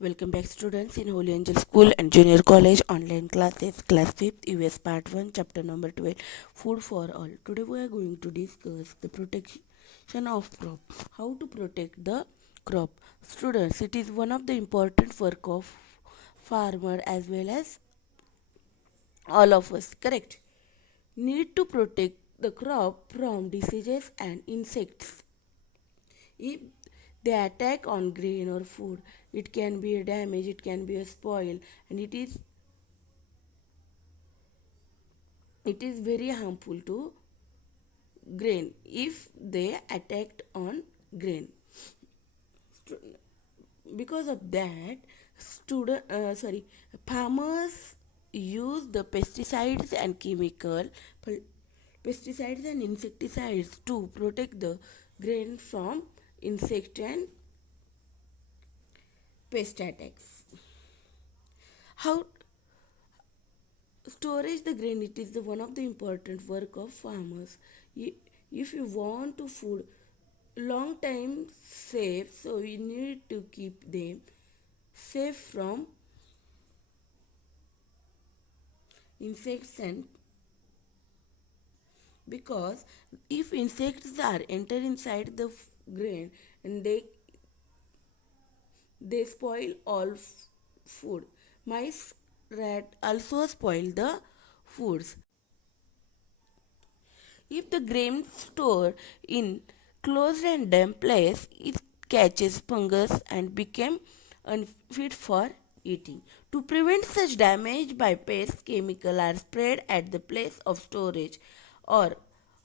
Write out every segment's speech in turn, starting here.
Welcome back students in Holy Angel School and Junior College online classes, class 5th US part 1 chapter number 12, food for all. Today we are going to discuss the protection of crop. How to protect the crop. Students, it is one of the important work of farmer as well as all of us, correct? Need to protect the crop from diseases and insects. If they attack on grain or food, it can be a damage, it can be a spoil, and it is very harmful to grain if they attacked on grain. Because of that, farmers use the pesticides and insecticides to protect the grain from insect and pest attacks. How storage the grain, it is the one of the important work of farmers. If you want to food long time safe, so you need to keep them safe from insects, and because if insects are enter inside the grain, and they spoil all food. Mice, rat also spoil the foods. If the grain stored in closed and damp place, it catches fungus and become unfit for eating. To prevent such damage by pests, chemicals are sprayed at the place of storage or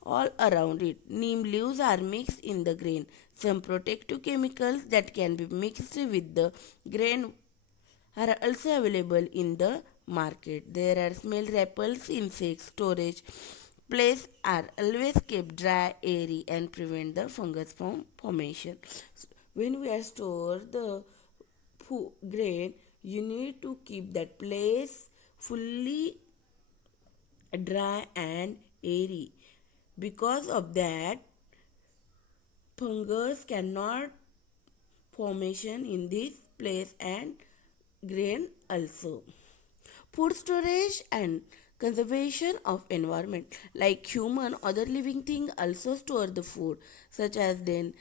all around it. Neem leaves are mixed in the grain. Some protective chemicals that can be mixed with the grain are also available in the market. There are smell repels insect storage. Places are always kept dry, airy, and prevent the fungus from formation. When we are store the grain, you need to keep that place fully dry and airy. Because of that, fungus cannot formation in this place and grain also. Food storage and conservation of environment, like human other living thing also store the food, such as them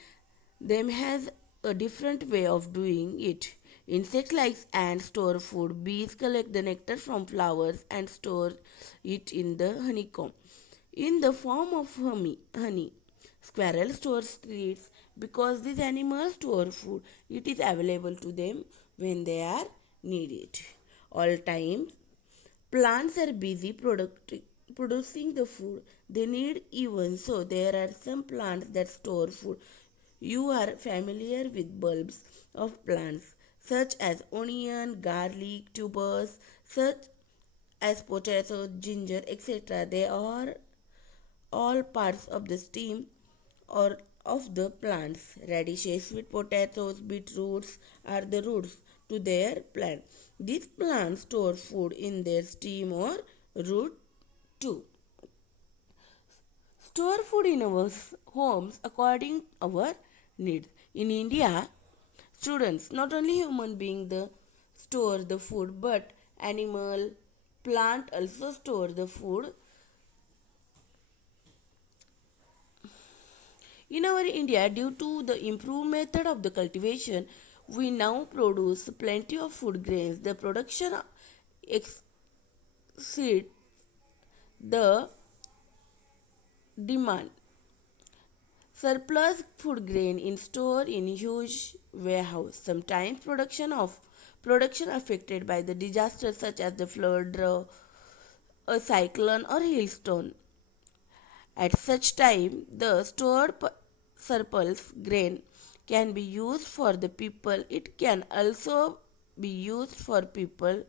has a different way of doing it. Insects like ants store food, bees collect the nectar from flowers and store it in the honeycomb in the form of honey. Squirrels store seeds because these animals store food. It is available to them when they are needed. All times, plants are busy producing the food they need, even so, there are some plants that store food. You are familiar with bulbs of plants such as onion, garlic, tubers, such as potato, ginger, etc. They are all parts of the stem or of the plants. Radishes, sweet potatoes, beetroots are the roots to their plant. These plants store food in their stem or root too. Store food in our homes according to our needs. In India, students, not only human being the store the food, but animal, plant also store the food. In our India, due to the improved method of the cultivation, we now produce plenty of food grains. The production exceeds the demand. Surplus food grain in store in huge warehouse. Sometimes production affected by the disasters such as the flood, a cyclone or hailstone. At such time, the stored surplus grain can be used for the people. It can also be used for people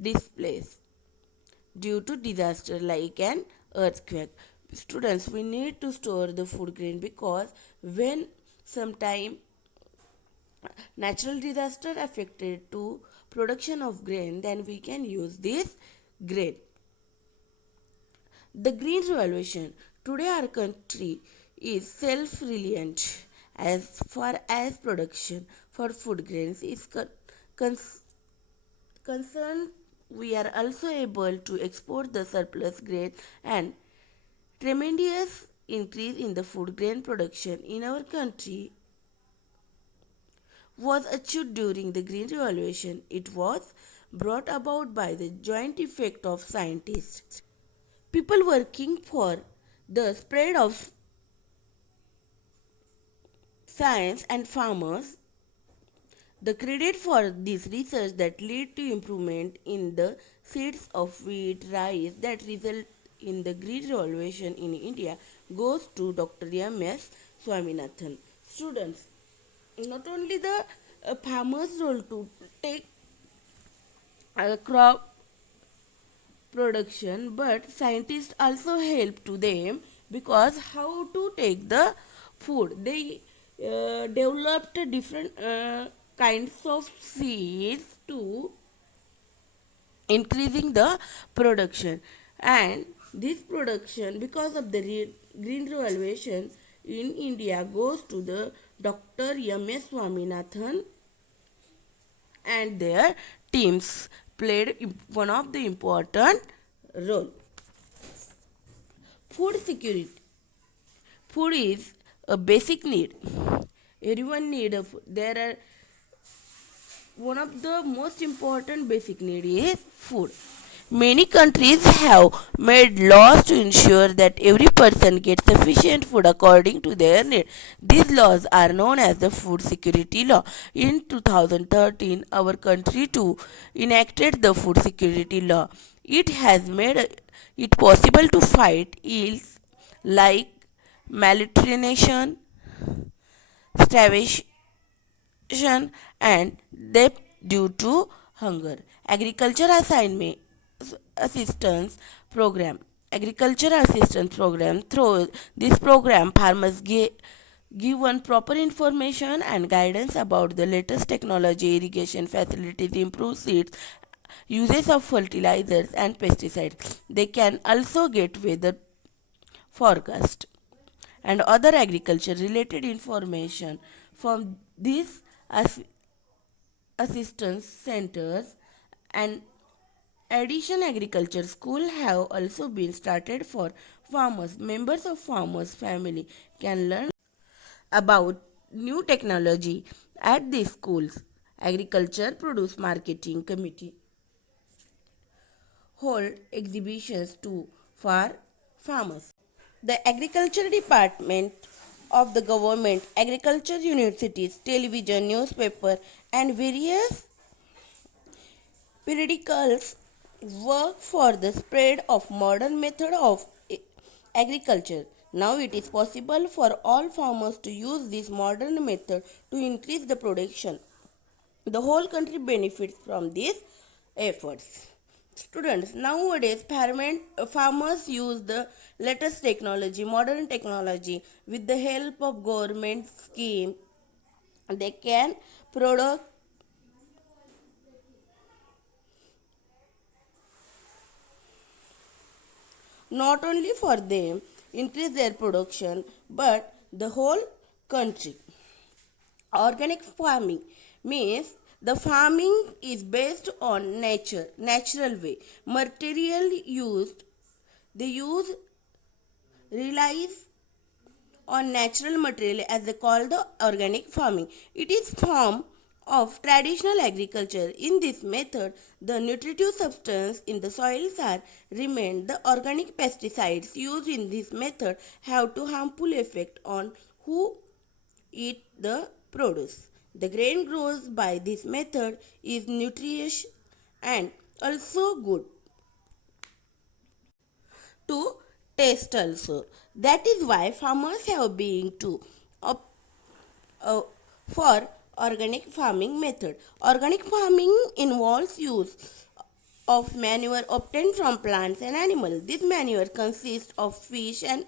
displaced due to disaster like an earthquake. Students, we need to store the food grain because when sometime natural disaster affected to production of grain, then we can use this grain. The Green Revolution. Today, our country is self reliant as far as production for food grains is Cons- concern we are also able to export the surplus grain, and tremendous increase in the food grain production in our country was achieved during the Green Revolution. It was brought about by the joint effect of scientists, people working for the spread of science, and farmers. The credit for this research that led to improvement in the seeds of wheat, rice that result in the Green Revolution in India goes to Dr. M.S. Swaminathan. Students, not only the farmers' role to take crop production, but scientists also help to them because how to take the food. They developed different kinds of seeds to increasing the production, and this production because of the green revolution in India goes to the Dr. M.S. Swaminathan, and their teams played one of the important role. Food security. Food is a basic need. Everyone need a food. There are one of the most important basic need is food. Many countries have made laws to ensure that every person gets sufficient food according to their need. These laws are known as the Food Security Law. In 2013, our country too enacted the Food Security Law. It has made it possible to fight ills like malnutrition, starvation, and death due to hunger. Agriculture assignment assistance program. Agricultural assistance program. Through this program, farmers given proper information and guidance about the latest technology, irrigation facilities, improved seeds, uses of fertilizers and pesticides. They can also get weather forecast and other agriculture related information from these assistance centers. And addition agriculture school have also been started for farmers. Members of farmers family can learn about new technology at these schools. Agriculture produce marketing committee hold exhibitions too for farmers. The agriculture department of the government, agriculture universities, television, newspaper, and various periodicals work for the spread of modern method of agriculture. Now it is possible for all farmers to use this modern method to increase the production. The whole country benefits from these efforts. Students, nowadays farmers use the latest technology, modern technology. With the help of government scheme, they can produce not only for them increase their production but the whole country. Organic farming means the farming is based on natural way. Material used, they use relies on natural material as they call the organic farming. It is form of traditional agriculture. In this method, the nutritive substance in the soils are remained. The organic pesticides used in this method have to harmful effect on who eat the produce. The grain grows by this method is nutritious and also good to taste also. That is why farmers have been to opt uh, for organic farming method. Organic farming involves use of manure obtained from plants and animals. This manure consists of fish and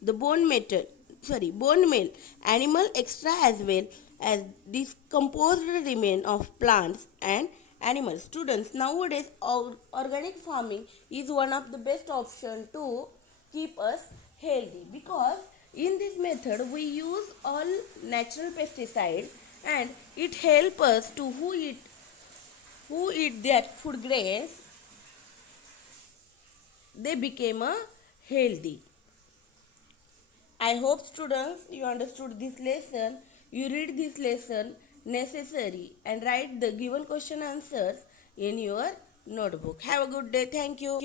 the bone meal, animal extra as well as decomposed remain of plants and animals. Students, nowadays organic farming is one of the best option to keep us healthy because in this method we use all natural pesticides and it helps us to who eat that food grains, they became a healthy. I hope students you understood this lesson. You read this lesson necessary and write the given question answers in your notebook. Have a good day. Thank you.